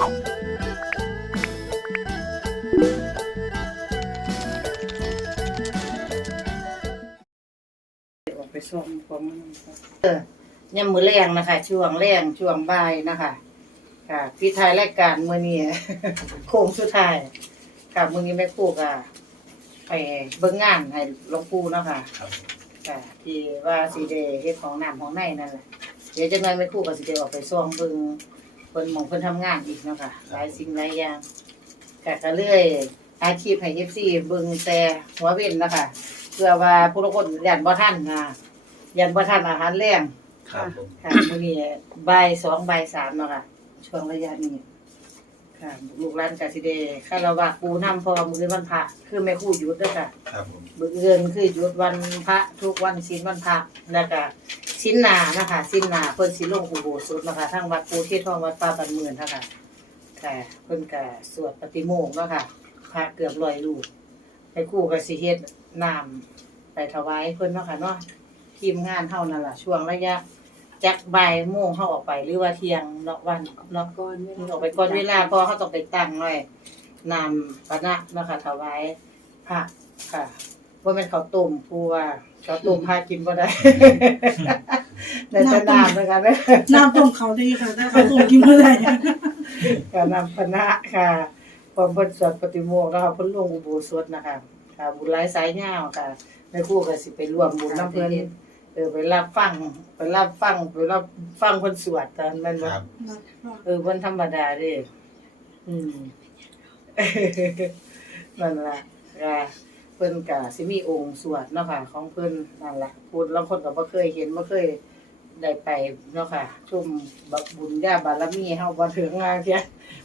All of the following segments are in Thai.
ออกไปส่งของเออยามมื้อแรงนะคะ ช่วงแรงช่วงบ่ายนะคะ ค่ะพี่ท้ายรายการมื้อนี้โค้งสุดท้ายค่ะมื้อนี้แม่ครูก็ไปเบิ่งงานให้หลวงปู่เนาะค่ะครับค่ะที่ว่าสิได้เฮ็ดของน้ำของในนั่นแหละเดี๋ยวจังได๋แม่ครูก็สิได้ออกไปส่องเบิ่ง เพิ่นหมองเพิ่นทำงานอีกเนาะค่ะหลายสิ่งหลายอย่างก็ก็เลยอาชีพให้ FC เบิ่งแต่หัวเว้นนะคะเพื่อว่าผู้ลางคนยันบ่ทันนะยันบ่ทันอาหารแรงครับผม ค่ะมื้อนี้บ่ายสองบ่ายสามเนาะค่ะช่วงระยะนี้ ค่ะลูกหลานก็สิได้คารวะปู่นำเพอมื้อวันพระคือแม่ครูหยุดเด้อค่ะครับผมมื้ออื่นคือหยุดวันพระทุกวันศีลวันพระแล้วก็ศีลหน้านะคะศีลหน้าเพิ่นสิลงอุโบสถเนาะค่ะทางวัดปู่ที่ทองวัดป่าบ้านเมืองเนาะค่ะค่ะเพิ่นก็สวดปฏิโมกข์เนาะค่ะพระเกือบร้อยรูปแม่ครูก็สิเฮ็ดน้ำไปถวายเพิ่นเนาะค่ะเนาะทีมงานเฮานั่นล่ะช่วงระยะ จักบ่ายโมงเฮาออกไปหรือว่าเที่ยงเนาะวันเนาะก่อนเวอลาอกไปก่อนเวลาเพราะเขาต้องไปตั้งไว้นำปะนะเนาะค่ะถวายพระค่ะบ่แม่นข้าวต้มผู้ว่าข้าวต้มพากินบ่ได้ในแต่น้ำนะคะเด้อน้ำต้มเขาดีค่ะถ้าเขาต้มกินไม่ได้ก็นำปะนะค่ะพร้อมเพิ่นสวดปฏิโมกข์แล้วค่ะเพิ่นลงอุโบสถนะคะค่ะ บุญหลายสายยาวค่ะแม่ครูก็สิไปร่วมบุญนํเพิ่นเออไปรับฟังไปรับฟังไปรับฟังคนสวดตอนมันคว่ารับ เออวันธรรมดาเด้อืม นั่นล่ะก็เพิ่นก็สิมีองค์สวดเนาะค่ะ ของเพิ่นนั่นล่ะพูดลางคนก็บ่เคยเห็นบ่เคยได้ไปเนาะค่ะชุมบักบุญญาบารมีเฮาบ่ถึงงานเที่ย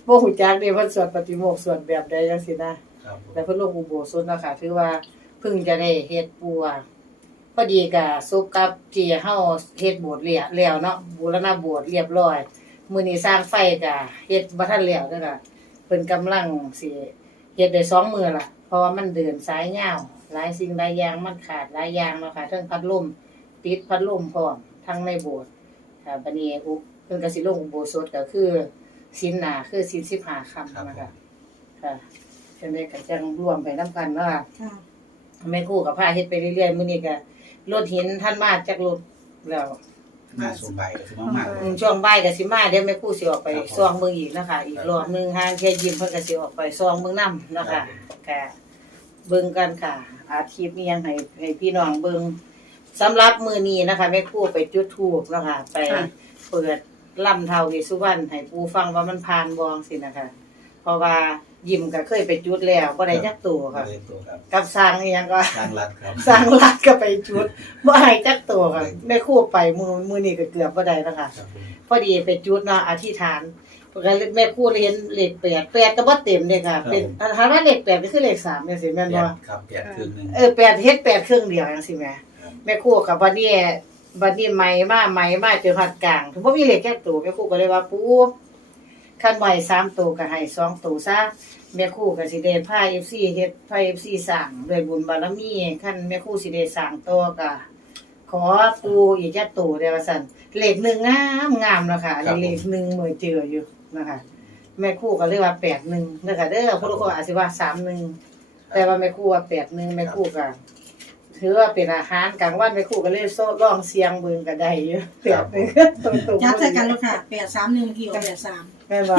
บ่ฮู้จักเด้เพิ่นสวดปฏิโมกข์สวดแบบใดจังซี่นะ ครับผมแล้วเพิ่นลงอุโบสถเนาะค่ะถือว่าเพิ่งจะได้เฮ็ดปัว พอดีก็สุกกับที่เฮาเฮ็ดโบสถ์เรียแล้วเนาะบูรณะโบสถ์เรียบร้อยมื้อนี้สร้างไฟก็เฮ็ดบ่ทันแล้วเด้อค่ะเพิ่นกำลังสิเฮ็ดได้สองมื้อล่ะ เพราะว่ามันเดินสายยาวหลายสิ่งหลายอย่างมันขาดหลายอย่างเนาะค่ะเทั้งพัดลมติดพัดลมพร้อมทั้งในโบสถ์ค่ะบัดนี้อุปเพิ่นก็สิลงอุโบสถก็คือศีลหน้าคือศีล15ค่ำนะคะค่ะจังได๋ก็จังร่วมไปนํกันเนาะค่ะค่ะแม่ครู่กับพาเฮ็ดไปเรื่อยๆมื้อนี้ก็ รถหินท่านมาจากรถแล้วมาสมใบก็คือมากๆเลอืยมช่วงบ่ายก็สิมาเดี๋ยวแม่ครู่สิออกไปครับผมซ่องเบิ่งอีกนะคะอีกรอบหนึงหางแค่ยิ้มเพิ่นก็สิออกไปซ่องเบิ่งนํเนาะค่ะก็เบิ่งกันค่ะ อาชีพนี้ยังให้ให้พี่น้องเบิ่งสำหรับมื้อนี้นะคะแม่ครู่ไปจุดธูปเนาะค่ะไปเปิดลำเทาเวสสุวรรณให้ปู่ฟังว่ามันผ่านบ่จังซี่นะคะ เพราะว่า ยิ้มก็เคยไปจุดแล้วบ่ได้จักตัวค่ะเลยตัวครับกับสร้างอีหยังก็สร้างรัดครับสร้างรัดก็ไปจุดบ่ให้จักตัวค่ะแม่ครู่ไปมือมือนี้ก็เกือบบ่ได้แล้วค่ะ ครับผมพอดีไปจุดเนาะอธิษฐานเพราะงั้นแม่ครู่เลยเห็นเลข8 8แต่บ่เต็มเด้ค่ะเป็นถ้าว่าเลข8ก็คือเลข3จังซี่แม่นแปบ่ ดครับแปดครึ่งหนึงเออ8เฮ็ด8ครึ่งเดียวจังซี่แหมแม่ครู่กับบัดนี้บัดนี้ใหม่มาใหม่มาจนหัดกลางถึงบ่มีเลขแค่ตัวแม่ครู่ก็เลยว่าปู่ คันบ่ให้3ตัวก็ให้2ตัวซะแม่ครู่ก็สิได้พา FC เฮ็ดพา FC สร้างด้วยบุญบารมีคันแม่ครู่สิได้สร้างต่อก็ขอปูอีกแค่ตู่เดียวสันเลขหนึ่งงามงามแล้วค่ะอันนี้เลขหนึ่งเมื่อเจออยู่นะคะ แม่ครู่ก็เรียกว่าแปดหนึ่งนะคะเด้อผู้ทุกคนอาจจะว่าสามหนึ่งแต่ว่าแม่ครู่ว่าแปดหนึ่งแม่ครู่ก็ ถือว่าเป็นอาหารกลางวันแม่ครู่ก็เลยโซ่ลองเสียงเบิ่งก็ได้อยู่แปดหนึ่งตรงๆยัดใส่กันแล้วค่ะแปดสามหนึ่งกี่ออกแปดสามแม่นว่า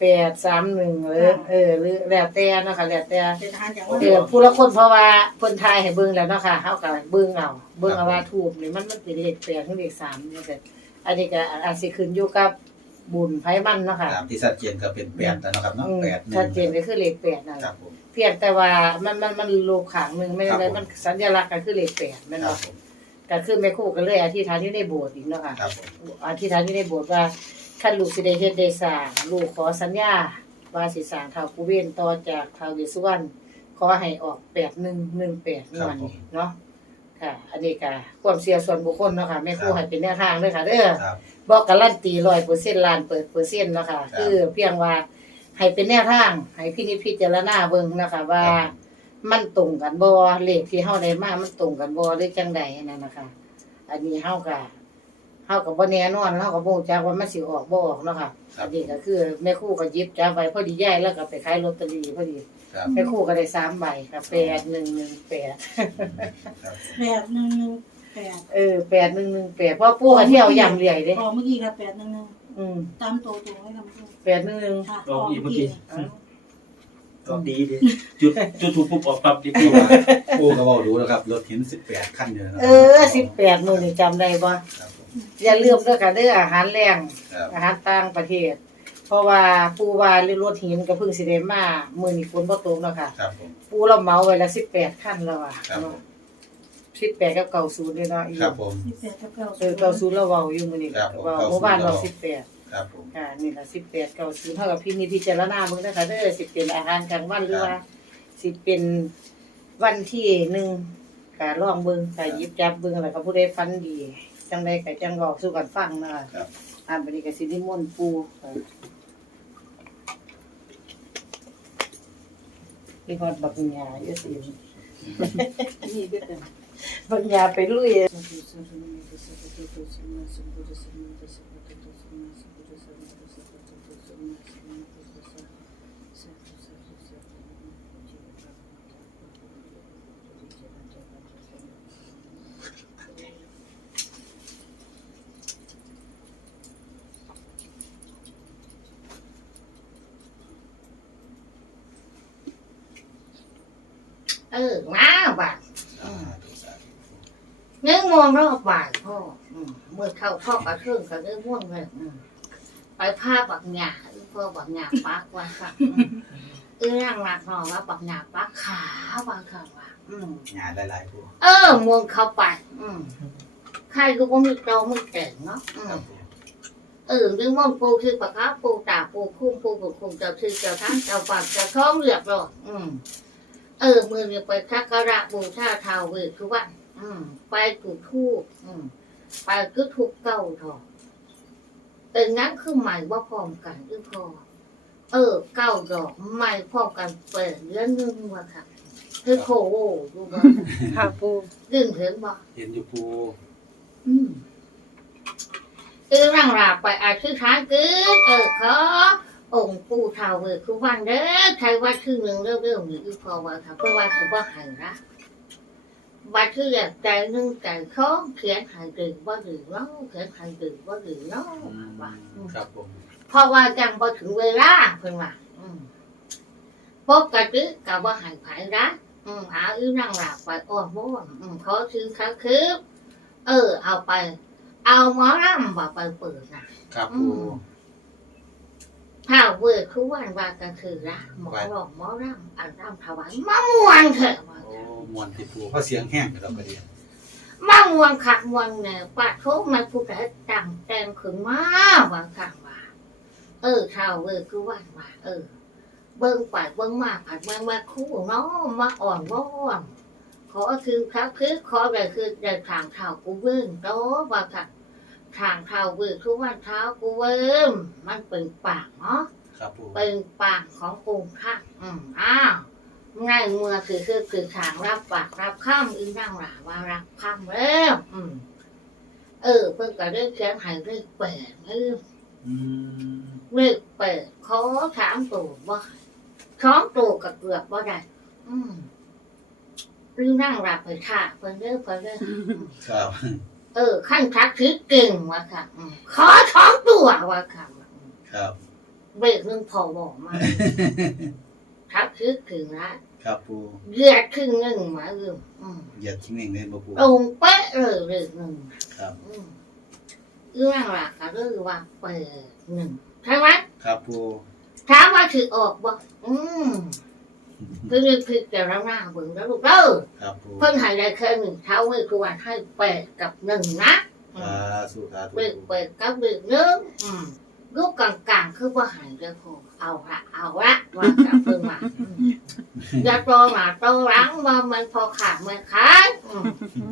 แปดสามหนึ่งหรือเออหรือแล้วแต่เนาะค่ะแล้วแต่เป็นทหารอย่างเดี๋ยวผู้ละคนเพราะว่าเพิ่นทายให้เบิ่งแล้วเนาะค่ะเฮาก็เบิ่งเอาเบิ่งเอาว่าถูกนี่มันมันเป็นเลขแปดหรือเลขสามนี่แต่อันนี้ก็อาจสิขึ้นอยู่กับ บุญไผมันเนาะค่ะตามที่ชัดเจนก็เป็นแปดแล้วนะครับเนาะอืมแปดหนึ่งชัดเจนก็คือเลขแปดนั่นคแหรัละบผม เพียงแต่ว่ามันมันมันรูปขางหนึงไม่ได้ครับผม มันสัญลักษณ์ก็คือเลขแปดแม่นครับ่บผมก็คือแม่ครูก็เลยอธิษฐานที่ในโบสถ์อีกเนาะค่ะ ครับผมอธิษฐานที่ในโบสถ์ว่าคันลูกสิได้เฮ็ดได้สร้างลูกขอสัญญาว่าสิสร้างท้าวกุเวนต่อจากท้าวเวสสุวรรณขอให้ออก8118ในวันนี้เนาะค่ะ อันนี้ก็ความเชื่อส่วนบุคคลเนาะค่ะแม่ครูให้เป็นแนวทางเด้อค่ะเด้อครับ บอกการันตี100%ล้านเปิดเปอร์เซ็นต์เนาะค่ะ ครับ คือเพียงว่าให้เป็นแนวทางให้พินิจพิจารณาเบิ่งเนาะค่ะว่าครับมันตรงกันบ่เลขที่เฮาได้มามันตรงกันบ่หรือจังใดนั่นนะคะ อันนี้เฮาก็เฮาก็บ่แน่นอนเฮาก็บ่รู้จักว่ามันสิออกบ่ออกเนาะค่ะครัอับนนี้ก็คือแม่ครูก็หยิบจับไว้พอดีย้ายแล้วก็ไปขายลอตเตอรี่พอดีครับแม่ครูก็ได้สามใบค่ะ8118ครับแปดหนึ่งหนึ่งแป ดเออ8118เพราะปู่ก็เที่ยวย่ำเรื่อยเด้พอเมื่อกี้ค่ะแปดหนึ่งหนึ่งอืมตามตัวตรงไว้ทำตัว81ค่ะลองอีกเมื่อกี้อ้าวก็ดีดีจุดจุดถูกปุ๊บออกปั๊บดีปูพี่ว่าปูก็บอกรู้แล้วครับ รถเห็นสิบแปดขั้นเดียวนะเออ18มื้อนี่จำได้บ่ครับผมอย่าลืมเด้อค่ะเด้ออาหารแรง ครับอาหารต่างประเทศ เพราะว่าปูว่าหรือรถหินก็เพิ่งสิได้มามื้อนี้ฝนบ่ตกเนาะค่ะ ครับผม ปูเราเหมาไว้ละ18คันแล้วอะครับผม 18กับ90นี่เนาะอีครับผมสิบแปดกับเก้าเออ90เราเว้าอยู่มื้อนี้ครับผมเว้า90เมื่อวานเราเรา18ครับผม ค่ะนี่ล่ะ18 90เท่ากับพี่นี่พิจารณาเบิ่งนะคะเด้อสิเป็นอาหารกลางวันหรือว่าสิเป็นวันที่หนึ่งก็ลองเบิ่งก็หยิบจับเบิ่งแล้วก็ผู้ใดฟันดีจังไดก็จังบอกสู่กันฟังนะคะครับ อ่าบัดนี้ก็สินิมนต์ปู่ค่ะมีฮอดบักหญ้าอยู่สิ นี่ก็เป็นบักหญ้าไปลุยเอ อมาบัด สาธุสาธุ เนื้อมวงรอบบ่ายพ่ออืมเมื่อเข้าพ่อกระเครื่องกับเนื้อม่วงเลยอืมไปผ้าบักหยาอีพ่อบักหยาปักว่าค่ะอืมเอื้องหลักหนอว่าบักหยาปักขาว่าค่ะว่าอืม งานหลายๆปูเออมวงเข้าไป อืมใครก็บ่มีโตไม่เก่งเนาะอืครัม บผมเออเรื่องม่วงปูคือปากกาปูตาปูคุ้มปูปูคุ้มเจ้าชื่อเจ้าทั้งเจ้าปากเจ้าท้องเรียบร้อยอืม เออมือเนี่ยไปทักการะบูชาท้าวเวสสุวรรณ อืมไปจุดทูบอืมไปคือทุกเก้าทองเป็นงั้นคือใหม่ว่าพร้อมกันคือพอเออเก้าดอกใหม่พร้อมกันเปิดเดือนหนึงว่ะค่ะคือโคโวดูว่าค่ะปูดึงถึงบ่เห็นอยู่ปูอืมเออร่างราไปอาชีพทานกึดเออขอองค์ปู่ท้าวเวสสุวรรณเด้อใครว่าชื่อหนึ่งเรื่องๆนี้คือพอว่าค่ะเพราะว่าถือว่าหันนะ บัดคืออยากใจหนึ่งใจท้องเขียนใหายดื่มว่าดื่มเนาะเขียนใหายดื่มว่าดื่มเนาะว่าอืมครับผมเพราะว่าจังพอถึงเวลาเพิ่นว่าอืมพบกระตึกกับว่าใหายผายรักอืมอาอื้อนั่งหลับไปอ้อนม้วนอืมขอซื้อค้าคืบเออ เอาไป เอาหมอรำว่าไปเปิดนะครับปูถ้าเวิร์ดคือวันว่ากันคือละหมอรองหมอรำอันรำถวายมะม่วงเถอะว่าโอ้ มวนติปูเพราะเสียงแห้งเราก็ดีมาม่วงขักม่วงเนี่ยปาดโทมาผู้ใดต่างแต่งขึ้นมาว่าขังว่า เออเท่าเออคือวันว่าเออ เบิ่งไปเบิ่งมาผัดเบิ่งมาคู่เนาะมาอ่อนว่อนขอคือครับคือขออะไรคือได้ทางเท้ากูเบิ่งโตว่าค่ะทางเท้าเบิ่งคือวันเท้ากูเบิ่งมันเป็นปากเนาะครับปูเป็นปากขององค์พระอืมอ้าว ง่ายเมื่อคือคือคือทางรับปากรับข้ามอีนั่งหลาว่ารับข้ามแล้วอืมเออ เพิ่งก็ได้เขียนให้เลขแปดเอออืมเลขแปดขอถามตัวว่าช้องตัวกับเกือบว่าได้อืมหรือนั่งรับไปท่าเพิ่นเด้อเพิ่นเด้ออืมครับ เออ ขั้นทักทิศเก่งว่ะค่ะอืมขอช้องตัวว่ะค่ะครับเบรกหนึงพอบอกมา ทักทิศถึงละครับปูเหยียดครึ่งหนึ่งมาเรื่องอืมเหยียดทิ้งเองเลยบ่ปูตรงเป๊ะเลยเรื่องหนึ่งครับอืมเรื่องหลักก็เรื่องว่าเปิดหนึ่งใช่ไหมครับปูถามว่าถือออกบ่อืมเพิ่งนึกผิดแต่เราหน้าเบิ่งแล้วลูกเด้อครับปูเพิ่งใหายได้แค่หนึ่งเท้ามือคือวันให้แปดกับหนึ่งนะอืสามธุสาธุเปิดเปิดกับเปิดหนึ่งอืม ลูกกลางๆคือว่าหายได้พอเอาละเอาละว่ากับเพิ่งมาอืมอย่าโตหนาโตหลังมามันพอขาดมันขายอืม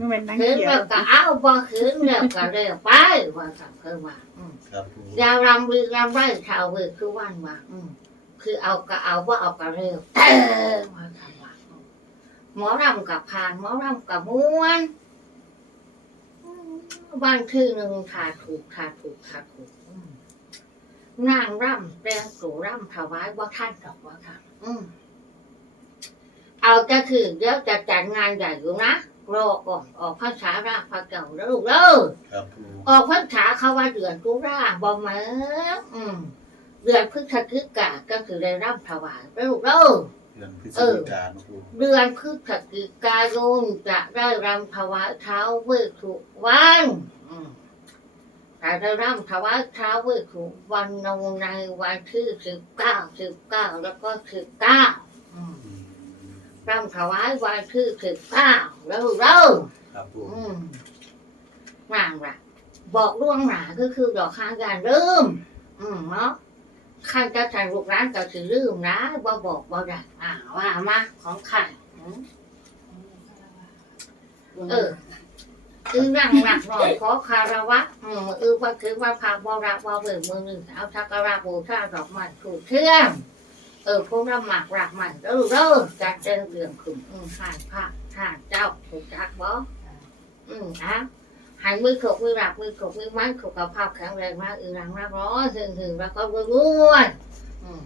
เป็นนังคืนเขียแล้ววก็เอาบ่คืนแล้วก็เร็วไปว่าสั่งเพิ่มว่าอืมครับปูยาวรำบือรำไรชาวเวคือวันว่าอืมคือเอาก็เอาว่าเอาก็เร็วแต่ว่าสั่งว่าอืมหมอรำกับผ่านหมอรำกับม้วนอืมวันที่หนึ่งขาถูกขาถูกขาถูกอืม นางร่ำแปลงสู่ร่ำถวายว่าท่านดอกว่าค่ะ อืมเอาก็คือเดี๋ยวจะจัดงานใหญ่อยู่นะรอก่อนออกพรรษารากพระเก่าแล้วลูกเด้อครับปูออกพรรษาเขาว่าเดือนตุลาบ่มาอืมเดือนพฤศจิกาก็คือได้ร่ำถวายแล้วลูกเด้อเดือนพฤศจิกายนปูเดือนพฤศจิกายนจะได้รำถวายเท้าเวสสุวรรณอืม แต่ได้รำถวายเท้าเวสสุวรรณในวันที่สิบเก้าสิบเก้าแล้วก็สิบเก้าอืมอืมรำถวายวันที่สิบเก้าแล้วเราครับปูอืมงานละบอกล่วงหน้าก็คือดอกข้างการเริ่ม อืมเนาะข้างจะใส่ลูกร้านก็คือลืมนะว่าบอกว่าได้อ่าว่ามาของใครเออ คือนั่งหนักหน่อยขอคารวะอืมอือว่าคือว่าพาบรักว่าเบิกมือหนึ่งเอาชักการะบูชาดอกไม้ถูกเชื่อมเออพวกเราหมักรักใหม่แล้วเริ่มจัดเจเรื่องขึ้นอืมห่านพระห่านเจ้าถูกจักบ่อืมอะหายมือขบมือหลักมือขบมือไม้ขบกับภาพแข็งแรงมากอือรังรักร้อยหึงหึงแล้วก็รวยๆอืม